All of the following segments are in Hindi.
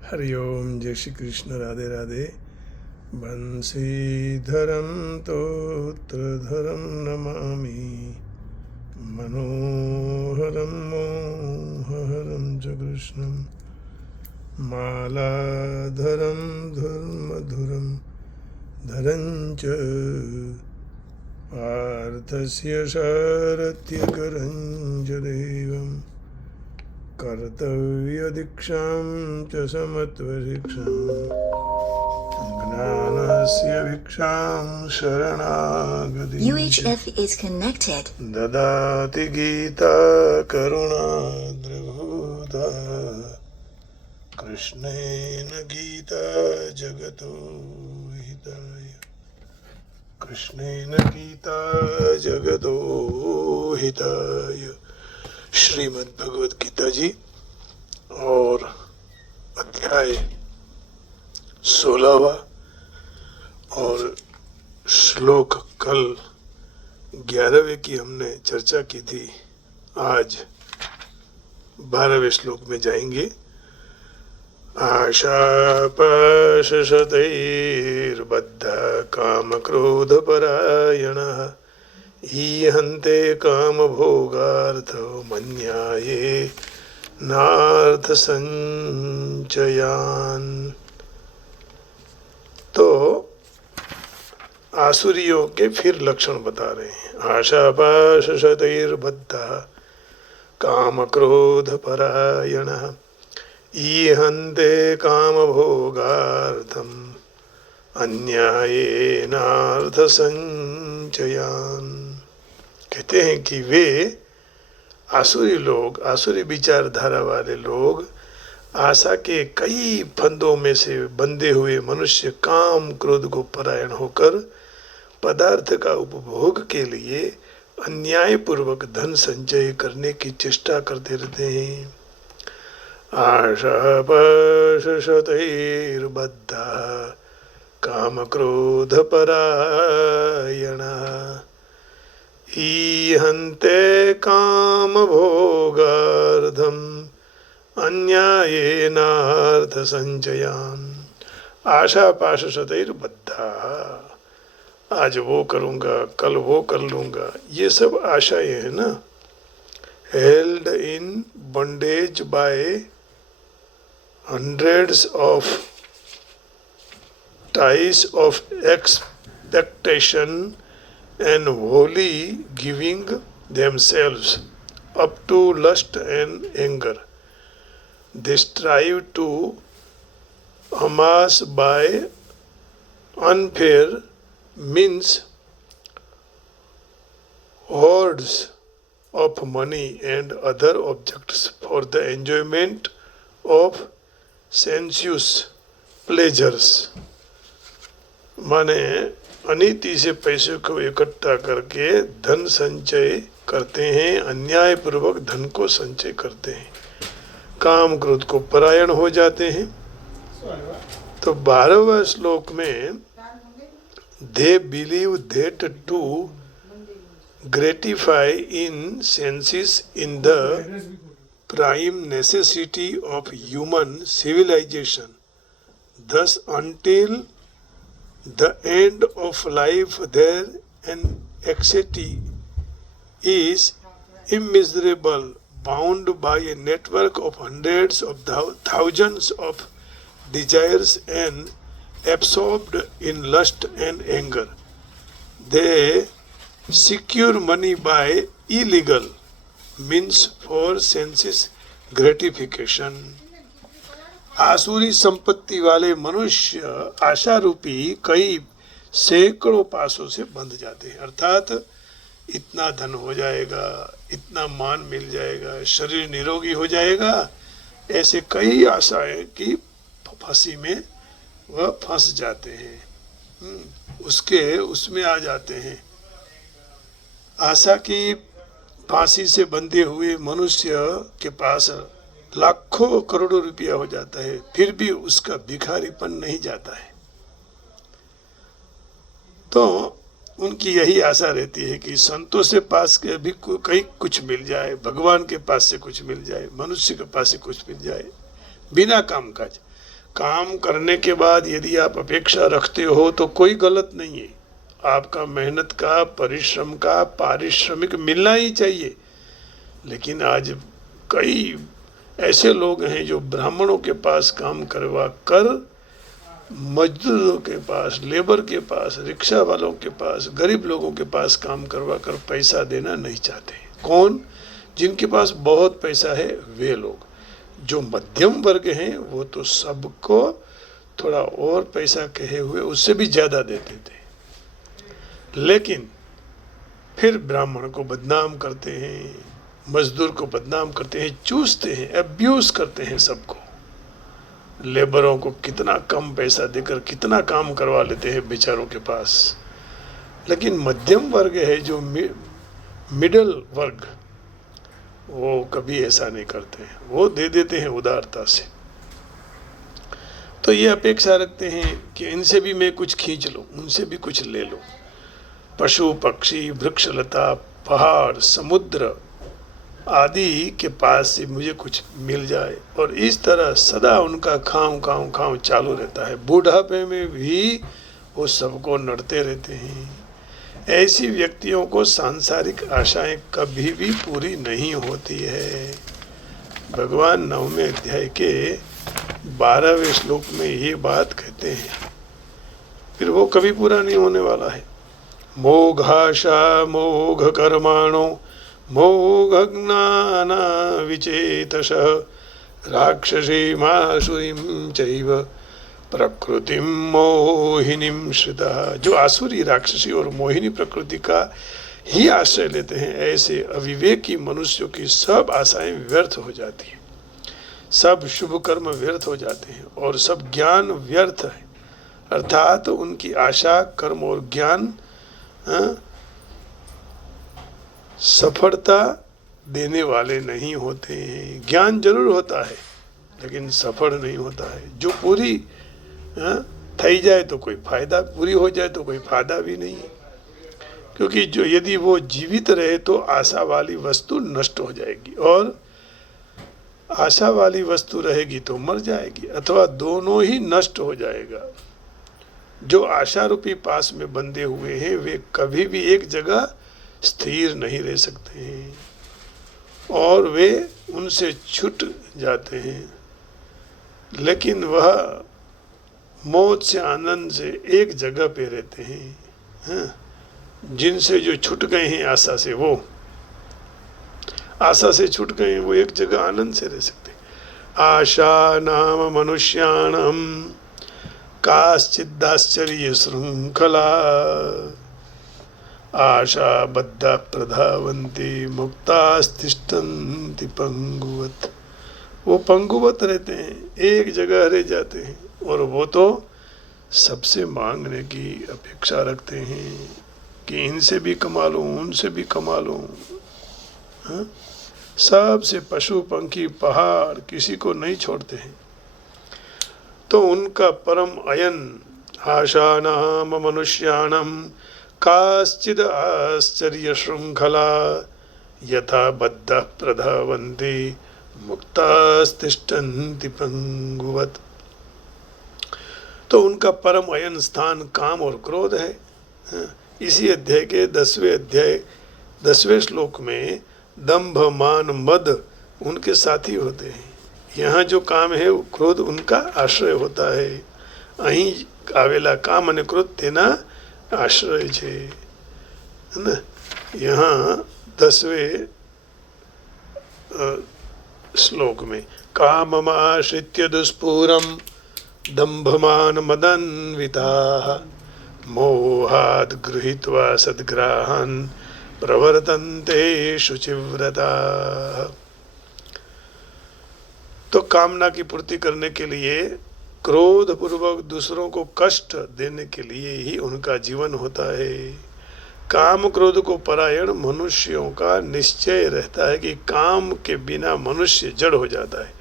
हरि ओम, जय श्री कृष्ण, राधे राधे। बंशीधरं तोत्रधरं नमामि, मनोहरं मोहहरं च कृष्णं, मालाधरं धुर्मधुरं धरं च पार्थस्य सारथ्यकरं च देवम् कर्तव्यदीक्षां च समत्वशिक्षां ज्ञानस्य भिक्षां शरणागतिं UHF is connected. ददाति गीता करुणाद्रभूता कृष्णेन गीता जगतो हिताय, कृष्णेन गीता जगतो हिताय। श्रीमद् भगवद गीता जी और अध्याय 16वां और श्लोक कल 11वें की हमने चर्चा की थी। आज 12वें श्लोक में जाएंगे। आशापाशशतैर्बद्ध कामक्रोधपरायणः ईहन्ते कामभोगार्थो मन्याये नार्थ संचयान। तो आसुरियों के फिर लक्षण बता रहे हैं। आशापाशशतैर्बद्ध कामक्रोधपरायणः ईहन्ते कामभोगार्थम अन्यायेनार्थ संचयान। कहते हैं कि वे आसुरी लोग, आसुरी विचारधारा वाले लोग, आशा के कई फंदों में से बंधे हुए मनुष्य काम क्रोध को परायण होकर पदार्थ का उपभोग के लिए अन्यायपूर्वक धन संचय करने की चेष्टा करते रहते हैं। आशापाशशतैर्बद्ध काम क्रोध परायणः ईहन्ते काम भोगार्थम अन्यायेनार्थ संचयान। आशा पाश शतैर्बद्धा, आज वो करूँगा, कल वो कर लूँगा, ये सब आशाएं हैं ना। Held in bondage by hundreds of ties of expectation and wholly giving themselves up to lust and anger. They strive to amass by unfair means hoards of money and other objects for the enjoyment of sensuous pleasures. माने अनीति से पैसे को इकट्ठा करके धन संचय करते हैं, अन्याय पूर्वक धन को संचय करते हैं, काम क्रोध को परायण हो जाते हैं। तो 12वें श्लोक में they believe that to gratify in senses in the prime necessity of human civilisation, thus until the end of life their anxiety is immeasurable, bound by a network of hundreds of thousands of desires and absorbed in lust and anger. They secure money by illegal means for senses gratification. आसुरी संपत्ति वाले मनुष्य आशा रूपी कई सैकड़ों पासों से बंध जाते हैं। अर्थात इतना धन हो जाएगा, इतना मान मिल जाएगा, शरीर निरोगी हो जाएगा, ऐसे कई आशाएं की फांसी में वह फंस जाते हैं, उसमें आ जाते हैं। आशा की फांसी से बंधे हुए मनुष्य के पास लाखों करोड़ों रुपया हो जाता है, फिर भी उसका भिखारीपन नहीं जाता है। तो उनकी यही आशा रहती है कि संतों से पास के भी कहीं कुछ मिल जाए, भगवान के पास से कुछ मिल जाए, मनुष्य के पास से कुछ मिल जाए, बिना काम काज। काम करने के बाद यदि आप अपेक्षा रखते हो तो कोई गलत नहीं है, आपका मेहनत का, परिश्रम का पारिश्रमिक मिलना ही चाहिए। लेकिन आज कई ऐसे लोग हैं जो ब्राह्मणों के पास काम करवा कर मजदूरों के पास, लेबर के पास, रिक्शा वालों के पास, गरीब लोगों के पास काम करवा कर पैसा देना नहीं चाहते। कौन? जिनके पास बहुत पैसा है वे लोग। जो मध्यम वर्ग हैं वो तो सबको थोड़ा और पैसा कहे हुए उससे भी ज़्यादा देते थे, लेकिन फिर ब्राह्मण को बदनाम करते हैं, मजदूर को बदनाम करते हैं, चूसते हैं, अब्यूज़ करते हैं सबको। लेबरों को कितना कम पैसा देकर कितना काम करवा लेते हैं बेचारों के पास। लेकिन मध्यम वर्ग है जो मिडल वर्ग, वो कभी ऐसा नहीं करते हैं, वो दे देते हैं उदारता से। तो ये अपेक्षा रखते हैं कि इनसे भी मैं कुछ खींच लूँ, उनसे भी कुछ ले लूँ। पशु पक्षी, वृक्षलता, पहाड़, समुद्र आदि के पास से मुझे कुछ मिल जाए, और इस तरह सदा उनका खाऊं खाऊं खाऊं चालू रहता है। बुढ़ापे में भी वो सबको नड़ते रहते हैं। ऐसी व्यक्तियों को सांसारिक आशाएं कभी भी पूरी नहीं होती है। भगवान 9वें अध्याय के 12वें श्लोक में ये बात कहते हैं, फिर वो कभी पूरा नहीं होने वाला है। मोघाशा मोघ कर्माणो मोघ ज्ञान विचेतसः राक्षसी मासुरीं चैव प्रकृतिम मोहिनीं श्रितः। जो आसुरी, राक्षसी और मोहिनी प्रकृति का ही आश्रय लेते हैं, ऐसे अविवेकी मनुष्यों की सब आशाएं व्यर्थ हो जाती हैं, सब शुभ कर्म व्यर्थ हो जाते हैं और सब ज्ञान व्यर्थ है। अर्थात उनकी आशा, कर्म और ज्ञान सफलता देने वाले नहीं होते हैं। ज्ञान जरूर होता है लेकिन सफल नहीं होता है। जो पूरी थई जाए तो कोई फायदा, पूरी हो जाए तो कोई फायदा भी नहीं है, क्योंकि जो यदि वो जीवित रहे तो आशा वाली वस्तु नष्ट हो जाएगी, और आशा वाली वस्तु रहेगी तो मर जाएगी, अथवा दोनों ही नष्ट हो जाएगा। जो आशा रूपी पास में बंधे हुए हैं वे कभी भी एक जगह स्थिर नहीं रह सकते हैं और वे उनसे छूट जाते हैं। लेकिन वह मौत से, आनंद से एक जगह पे रहते हैं। जिनसे जो छूट गए हैं आशा से, वो आशा से छूट गए हैं, वो एक जगह आनंद से रह सकते हैं। आशा नाम मनुष्याणम काश्चिदाश्चर्य श्रृंखला आशा बद्धा प्रधावंती मुक्तास्तिष्ठन्ति पंगुवत। वो पंगुवत रहते हैं, एक जगह रह जाते हैं, और वो तो सबसे मांगने की अपेक्षा रखते हैं कि इनसे भी कमा लूँ, उनसे भी कमा लूँ। सबसे पशु पंखी पहाड़ किसी को नहीं छोड़ते हैं। तो उनका परम अयन आशा नाम मनुष्याणम काश्चिद आश्चर्य श्रृंखला यथा बद्ध प्रधावन्ति मुक्तास्तिष्ठन्ति पंगुवत। तो उनका परम अयन स्थान काम और क्रोध है। इसी अध्याय के 10वें श्लोक में दंभ मान मद उनके साथी होते हैं। यहाँ जो काम है वो क्रोध उनका आश्रय होता है। અહીં આવેલા કામ અને ક્રોધ તેના આશ્રય છે, ને यहाँ 10वें श्लोक में काममाश्रित्य दुष्पूरम दंभमान मदन्विताः मोहाद् गृहीत्वा सद्ग्राहान् प्रवर्तन्ते शुचिव्रताः। तो कामना की पूर्ति करने के लिए, क्रोध पूर्वक दूसरों को कष्ट देने के लिए ही उनका जीवन होता है। काम क्रोध को परायण मनुष्यों का निश्चय रहता है कि काम के बिना मनुष्य जड़ हो जाता है,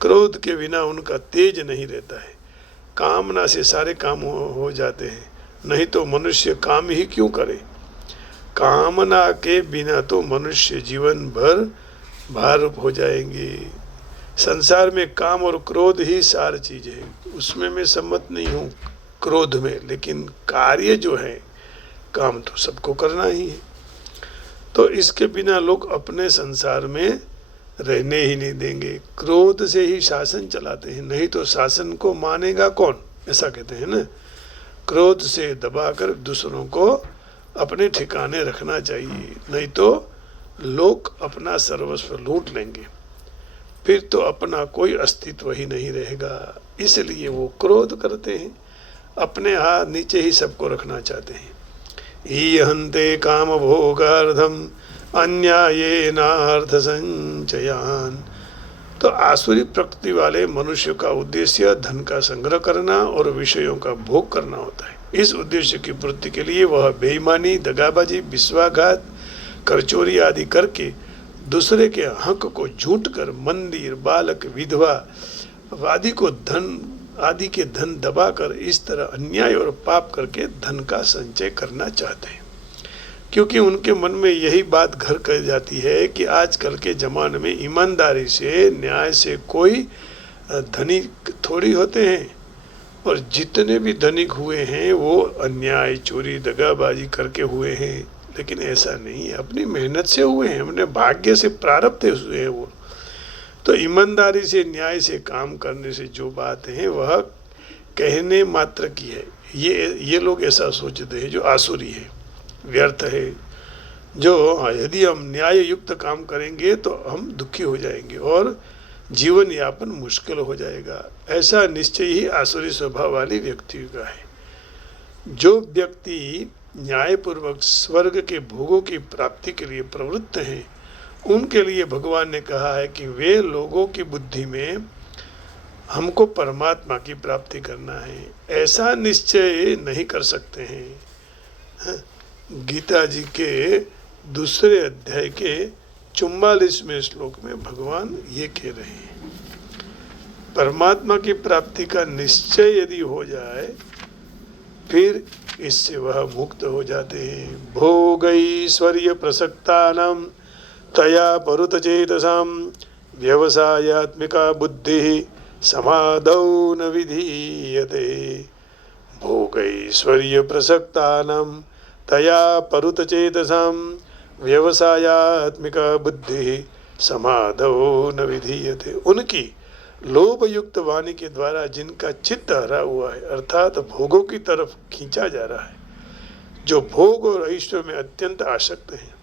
क्रोध के बिना उनका तेज नहीं रहता है। कामना से सारे काम हो जाते हैं, नहीं तो मनुष्य काम ही क्यों करे। कामना के बिना तो मनुष्य जीवन भर भारूप हो जाएंगे। संसार में काम और क्रोध ही सार चीज है, उसमें मैं सम्मत नहीं हूँ क्रोध में, लेकिन कार्य जो है काम तो सबको करना ही है। तो इसके बिना लोग अपने संसार में रहने ही नहीं देंगे। क्रोध से ही शासन चलाते हैं, नहीं तो शासन को मानेगा कौन, ऐसा कहते हैं ना। क्रोध से दबाकर दूसरों को अपने ठिकाने रखना चाहिए, नहीं तो लोग अपना सर्वस्व लूट लेंगे, फिर तो अपना कोई अस्तित्व ही नहीं रहेगा। इसलिए वो क्रोध करते हैं, अपने हाथ नीचे ही सबको रखना चाहते हैं। ईहन्ते काम भोगार्थम अन्यायेनार्थ संचयान। तो आसुरी प्रकृति वाले मनुष्य का उद्देश्य धन का संग्रह करना और विषयों का भोग करना होता है। इस उद्देश्य की पूर्ति के लिए वह बेईमानी, दगाबाजी, विश्वासघात, करचोरी आदि करके दूसरे के हक को झूठ कर मंदिर, बालक, विधवा आदि को आदि के धन दबाकर इस तरह अन्याय और पाप करके धन का संचय करना चाहते हैं, क्योंकि उनके मन में यही बात घर कर जाती है कि आजकल के ज़माने में ईमानदारी से, न्याय से कोई धनिक थोड़ी होते हैं, और जितने भी धनिक हुए हैं वो अन्याय, चोरी, दगाबाजी करके हुए हैं। लेकिन ऐसा नहीं है, अपनी मेहनत से हुए हैं, अपने भाग्य से प्रारब्ध हुए हैं वो। तो ईमानदारी से, न्याय से काम करने से जो बात है वह कहने मात्र की है। ये लोग ऐसा सोचते हैं जो आसुरी है, व्यर्थ है, जो यदि हम न्याय युक्त काम करेंगे तो हम दुखी हो जाएंगे और जीवन यापन मुश्किल हो जाएगा। ऐसा निश्चय ही आसुरी स्वभाव वाली व्यक्ति का है। जो व्यक्ति न्यायपूर्वक स्वर्ग के भोगों की प्राप्ति के लिए प्रवृत्त हैं, उनके लिए भगवान ने कहा है कि वे लोगों की बुद्धि में हमको परमात्मा की प्राप्ति करना है, ऐसा निश्चय नहीं कर सकते हैं। गीता जी के दूसरे अध्याय के 44वें श्लोक में भगवान ये कह रहे हैं, परमात्मा की प्राप्ति का निश्चय यदि हो जाए फिर इससे वह मुक्त हो जाते हैं। भोगैश्वर्य प्रसक्तानां तया परुतचेतसां व्यवसायात्मिका बुद्धि समाधौ न विधीयते। भोगैश्वर्य प्रसक्तानां तया परुतचेतसां व्यवसायात्मिका बुद्धि समाधौ न विधीयते। उनकी लोभ युक्त वाणी के द्वारा जिनका चित्त हरा हुआ है, अर्थात भोगों की तरफ खींचा जा रहा है, जो भोग और ऐश्वर्य में अत्यंत आसक्त हैं,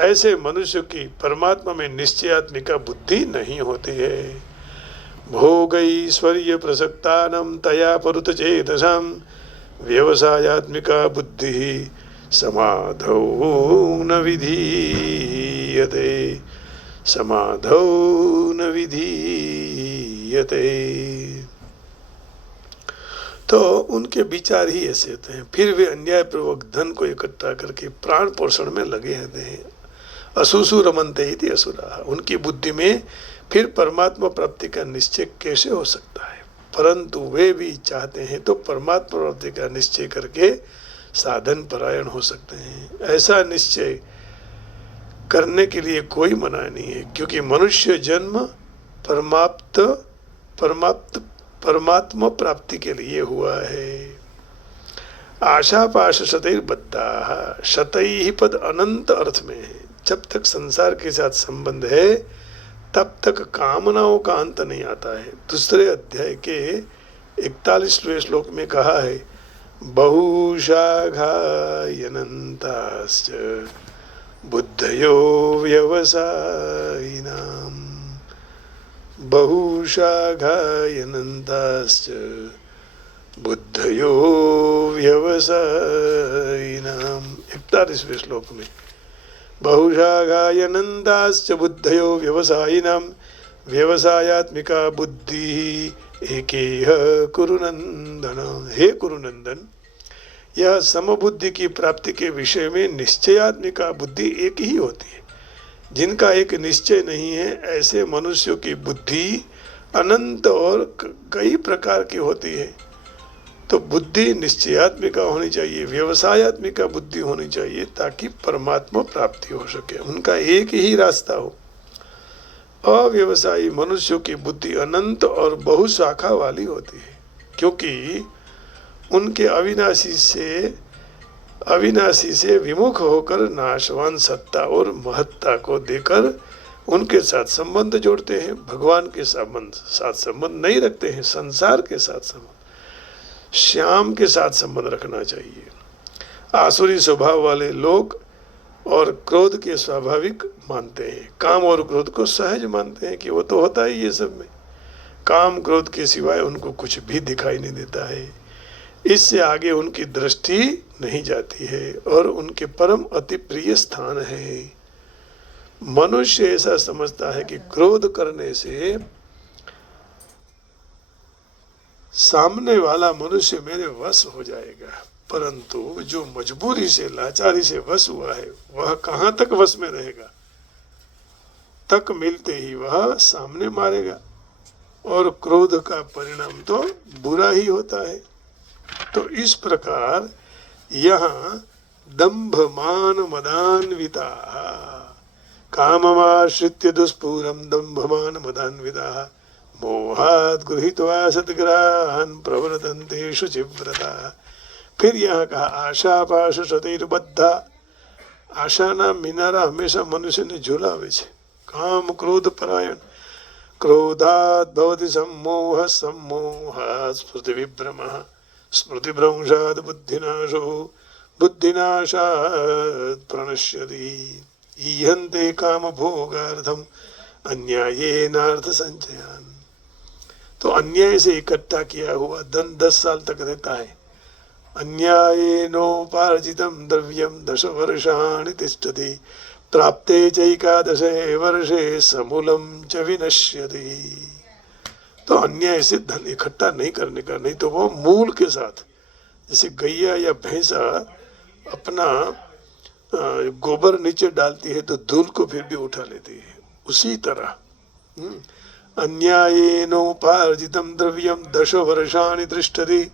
ऐसे मनुष्य की परमात्मा में निश्चयात्मिका बुद्धि नहीं होती है। भोगैश्वर्य प्रसक्तानां तया परुतचेतसां व्यवसायात्मिका बुद्धि समाधौ न विधीयते, समाधौ न विधीयते। तो उनके विचार ही ऐसे होते हैं। फिर वे अन्यायपूर्वक धन को इकट्ठा करके प्राण पोषण में लगे रहते हैं। असुसु रमन्ते इति असुरा। उनकी बुद्धि में फिर परमात्मा प्राप्ति का निश्चय कैसे हो सकता है? परंतु वे भी चाहते हैं तो परमात्मा प्राप्ति का निश्चय करके साधन परायण हो सकते हैं। ऐसा निश्चय करने के लिए कोई मना नहीं है, क्योंकि मनुष्य जन्म परमात्मा प्राप्ति के लिए हुआ है। आशा पाश शतैर्बद्धा, शतई पद अनंत अर्थ में है। जब तक संसार के साथ संबंध है तब तक कामनाओं का अंत नहीं आता है। दूसरे अध्याय के 41वें श्लोक में कहा है, बहुशाखायनन्ताश्च बुद्धयो व्यवसायिनां, बहुशाखायनन्ताश्च बुद्धयो व्यवसायिनां। 41वें श्लोक में बहुशाखायनन्ताश्च बुद्धयो व्यवसायिनां व्यवसायात्मिका बुद्धि एकेह कुरुनंदन। हे कुरुनंदन, यह समबुद्धि की प्राप्ति के विषय में निश्चयात्मिका बुद्धि एक ही होती है। जिनका एक निश्चय नहीं है, ऐसे मनुष्यों की बुद्धि अनंत और कई प्रकार की होती है। तो बुद्धि निश्चयात्मिका होनी चाहिए, व्यवसायात्मिका बुद्धि होनी चाहिए, ताकि परमात्मा प्राप्ति हो सके। उनका एक ही रास्ता हो। अव्यवसायी मनुष्यों की बुद्धि अनंत और बहुशाखा वाली होती है, क्योंकि उनके अविनाशी से विमुख होकर नाशवान सत्ता और महत्ता को देकर उनके साथ संबंध जोड़ते हैं। भगवान के साथ संबंध नहीं रखते हैं, संसार के साथ संबंध, श्याम के साथ संबंध रखना चाहिए। आसुरी स्वभाव वाले लोग और क्रोध के स्वाभाविक मानते हैं, काम और क्रोध को सहज मानते हैं कि वो तो होता ही ये सब में। काम क्रोध के सिवाय उनको कुछ भी दिखाई नहीं देता है, इससे आगे उनकी दृष्टि नहीं जाती है और उनके परम अति प्रिय स्थान है। मनुष्य ऐसा समझता है कि क्रोध करने से सामने वाला मनुष्य मेरे वश हो जाएगा, परंतु जो मजबूरी से लाचारी से वश हुआ है वह कहाँ तक वश में रहेगा। तक मिलते ही वह सामने मारेगा और क्रोध का परिणाम तो बुरा ही होता है। तो इस प्रकार यहाँ दंभ मान मदान्विता काममाश्रित्य दुष्पूरम दंभमान मदान्विता मोहात् गृहीत्वा सद्ग्राहान् प्रवर्तन्ते शुचिव्रता। फिर यहाँ कहा आशा शतैर्बद्धा। आशाना मिनारा हमेशा मनुष्यने झुलावे छे। काम क्रोध परायण, क्रोधात् भवति सम्मोह, सम्मोहात् स्मृति विभ्रमः, स्मृति भ्रंशात् बुद्धिनाशो, बुद्धिनाशात् प्रणश्यति। ईहन्ते काम भोगार्थम अन्यायेनार्थ संचयान्। तो अन्याय से इकट्ठा किया हुआ धन 10 साल तक रहता है। अन्यायेनोपार्जितं द्रव्यं 10 वर्षाणि तिष्ठति, प्राप्ते चैकादशे वर्षे समूलं च विनश्यति। तो अन्याय से धन इकट्ठा नहीं करने का, नहीं तो वो मूल के साथ, जैसे गैया या भैंसा अपना गोबर नीचे डालती है तो धूल को फिर भी उठा लेती है, उसी तरह अन्यायेनोपार्जितं द्रव्यं 10 वर्षाणि तिष्ठति,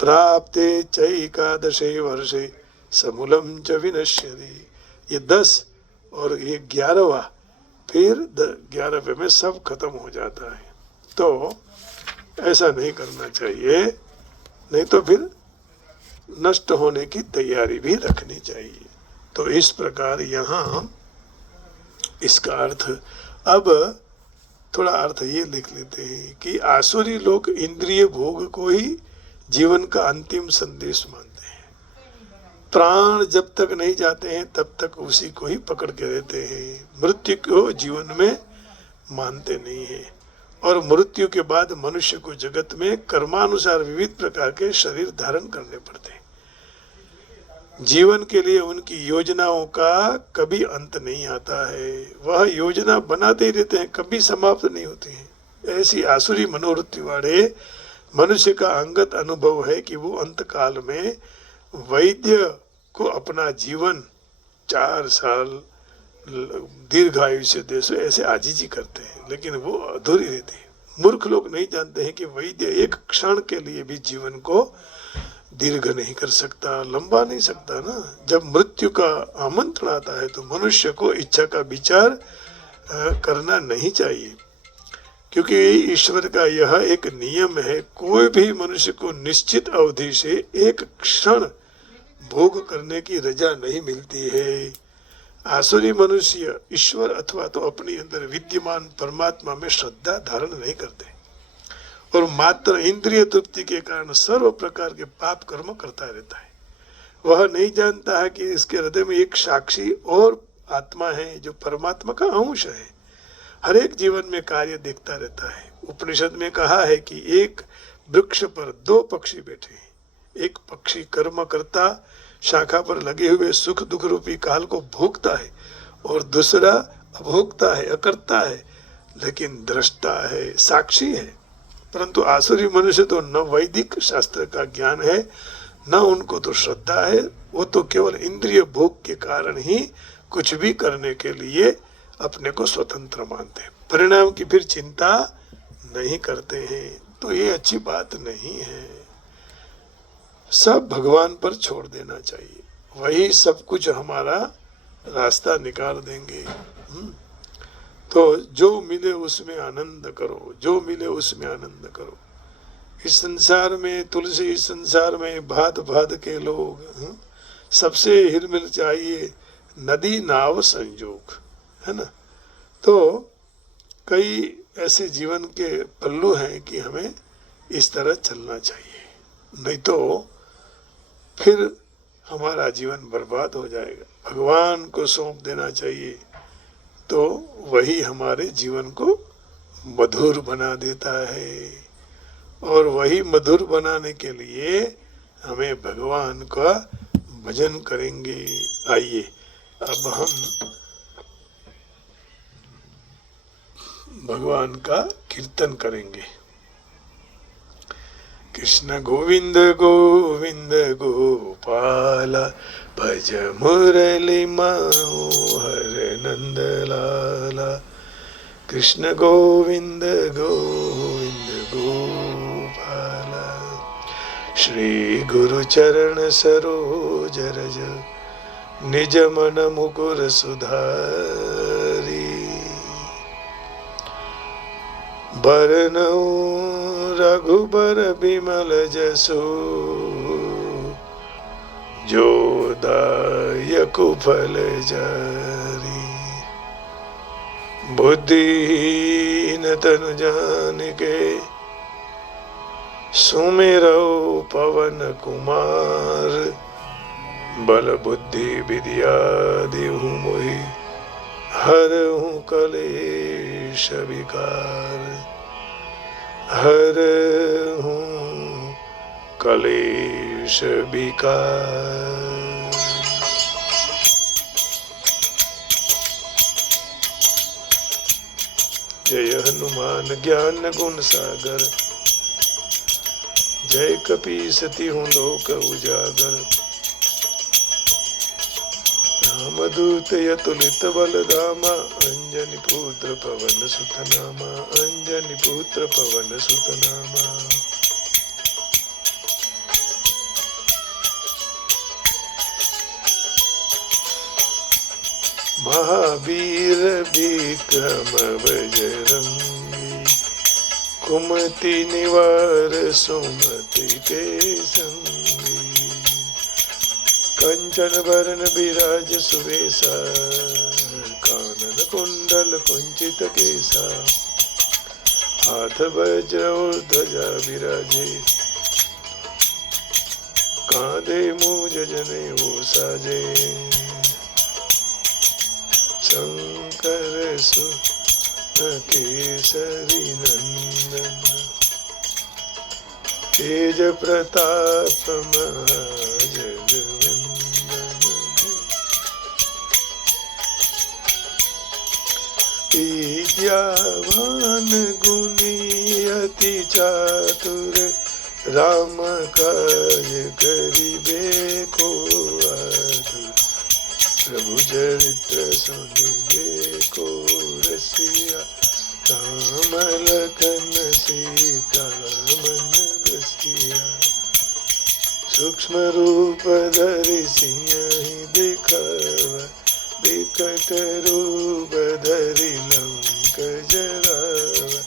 प्राप्ते चैकादशे वर्षे समूलं च विनश्यति। ये 10 और ये 11वां, फिर 11वें में सब खत्म हो जाता है। तो ऐसा नहीं करना चाहिए, नहीं तो फिर नष्ट होने की तैयारी भी रखनी चाहिए। तो इस प्रकार यहाँ इसका अर्थ, अब थोड़ा अर्थ ये लिख लेते हैं कि आसुरी लोग इंद्रिय भोग को ही जीवन का अंतिम संदेश मानते हैं। प्राण जब तक नहीं जाते हैं तब तक उसी को ही पकड़ के रहते हैं, मृत्यु को जीवन में मानते नहीं है। और मृत्यु के बाद मनुष्य को जगत में कर्मानुसार विविध प्रकार के शरीर धारण करने पड़ते हैं। जीवन के लिए उनकी योजनाओं का कभी अंत नहीं आता है, वह योजना बनाते ही रहते हैं, कभी समाप्त नहीं होती है। ऐसी आसुरी मनोवृत्ति वाले मनुष्य का अंगत अनुभव है कि वो अंत काल में वैद्य को अपना जीवन 4 साल दीर्घायु से दे, ऐसे आजीजी करते हैं, लेकिन वो अधूरी रहती है। मूर्ख लोग नहीं जानते हैं कि वैद्य एक क्षण के लिए भी जीवन को दीर्घ नहीं कर सकता, लंबा नहीं सकता ना। जब मृत्यु का आमंत्रण आता है तो मनुष्य को इच्छा का विचार करना नहीं चाहिए, क्योंकि ईश्वर का यह एक नियम है, कोई भी मनुष्य को निश्चित अवधि से एक क्षण भोग करने की रजा नहीं मिलती है। आसुरी मनुष्य ईश्वर अथवा तो अपने अंदर विद्यमान परमात्मा में श्रद्धा धारण नहीं करते और मात्र इंद्रिय तृप्ति के कारण सर्व प्रकार के पाप कर्म करता रहता है। वह नहीं जानता है कि इसके हृदय में एक साक्षी और आत्मा है जो परमात्मा का अंश है, हर एक जीवन में कार्य देखता रहता है। उपनिषद में कहा है कि एक वृक्ष पर 2 पक्षी बैठे हैं, एक पक्षी कर्म करता शाखा पर लगे हुए सुख दुख रूपी काल को भोगता है और दूसरा अभोगता है, अकर्ता है, लेकिन दृष्टा है, साक्षी है। परंतु आसुरी मनुष्य तो न वैदिक शास्त्र का ज्ञान है, न उनको तो श्रद्धा है, वो तो केवल इंद्रिय भोग के कारण ही कुछ भी करने के लिए अपने को स्वतंत्र मानते हैं, परिणाम की फिर चिंता नहीं करते हैं। तो ये अच्छी बात नहीं है, सब भगवान पर छोड़ देना चाहिए, वही सब कुछ हमारा रास्ता निकाल देंगे। तो जो मिले उसमें आनंद करो, जो मिले उसमें आनंद करो। इस संसार में तुलसी, इस संसार में भांत भांत के लोग, सबसे हिलमिल चाहिए नदी नाव संयोग, है ना। तो कई ऐसे जीवन के पल्लू हैं कि हमें इस तरह चलना चाहिए, नहीं तो फिर हमारा जीवन बर्बाद हो जाएगा। भगवान को सौंप देना चाहिए, तो वही हमारे जीवन को मधुर बना देता है। और वही मधुर बनाने के लिए हमें भगवान का भजन करेंगे। आइए अब हम भगवान का कीर्तन करेंगे। कृष्ण गोविंद गोविंद गोपाल, भज मुरली मनोहर नंद लाला। कृष्ण गोविंद गोविंद गोपाल, श्री गुरु चरण सरोज रज, निज मन मुकुर सुधारी। बरनऊ रघुबर बिमल जसु, जो दायक फल जारी। बुद्धिहीन तनु जानिके, सुमिरौ पवन कुमार। बल बुद्धि विद्या देहु मोहि, हरहु कलेश विकार। हरहु कलेश विकार। जय हनुमान ज्ञान गुण सागर, जय कपीस तिहुँ लोक उजागर। रामदूत अतुलित बल धामा, अंजनी पुत्र पवन सुत नामा। अंजनी पुत्र पवन सुत नामा। महावीर विक्रम बजरंगी, कुमति निवार सुमति के संगी। कंचन बरन बिराज सुबेसा, कानन कुंडल कुंचित केसा। हाथ वज्र और ध्वजा विराजे, कांधे मूज जनेऊ साजे। शंकर सुत केसरी नंदन, तेज प्रताप महाजगवंदन। विद्यावान गुणी अति चातुर, राम काज करिबे को आतुर। प्रभु चरित्र सुनिबे को रसिया, राम लखन सीता मन बसिया। सूक्ष्म रूप धरि सिंहि दिखावा, विकट रूप धरि लंक जरावा।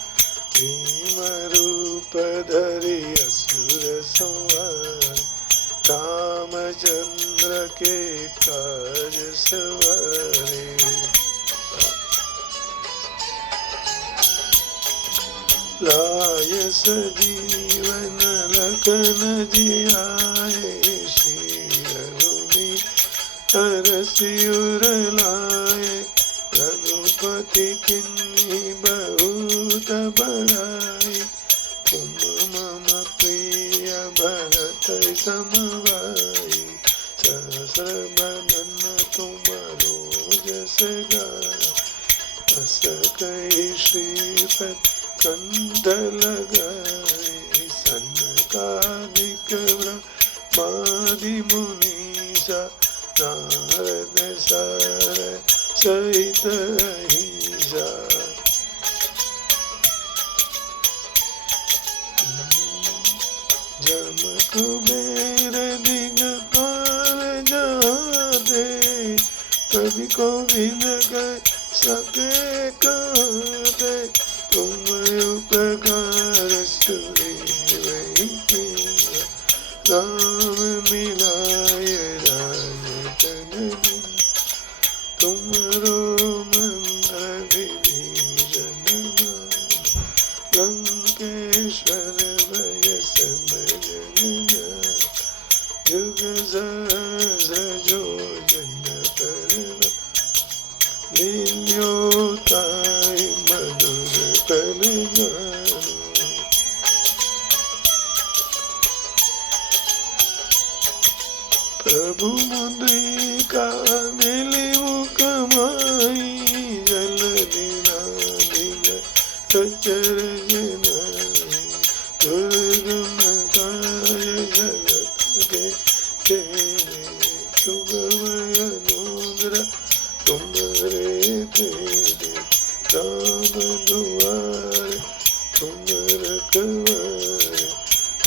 भीम रूप धरि असुर संहार, रामचंद्र के काज सवारे। लाय सजीवन लखन जियाए, श्री रघुबीर हरषि उर लाए। रघुपति किन्हीं बहुत बड़ाई, तुम मम प्रिय भरत सम भाई। सहस्र बदन तुमरो जस गाय, अस कहि श्रीपति कंठ लगाए। सनकादिक ब्रह्मादि मुनीसा, नारद सारद सहित अहिंसा। जम कुबेर दिगपाल जाते, कवि कोविद कह सके कहाँ राम मिलाय राजतन दिन, तुमरो मंगल विभीषण मान, लंकेश्वर भय सब जग जान, युग सहस्र जो जन पर लील्योताय मधुर फल जानो। प्रभु मुद्रिका मिली मुख माही, जल दिला दिल सचर जनाई, दुर्गम काय जगत के तेरे, शुभमय अनुग्रह तुम्हारे तेरे, राम दुआरे तुम रखवारे,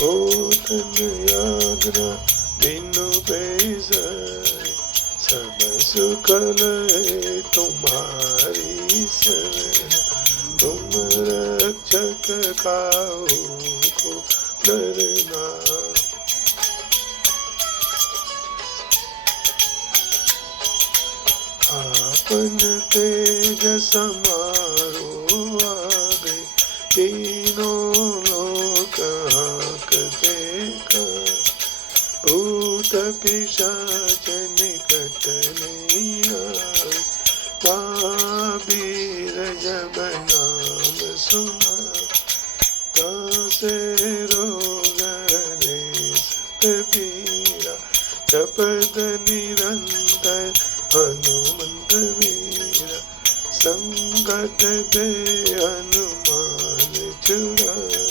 होतन आज्ञा बिनु पैसारे, सब सुख लय तुम्हारी शरण, तुम रक्षक काहू को डरना। आपन तेज समारो आगे, तीनों लोक हांकते कांपे, भूत पिशाच निकट नहीं आवे, महावीर जब नाम सुनावे, तासे रोग हरे सत पीरा, जपत निरंतर हनुमंत वीरा, संकट ते हनुमान छुड़ावे।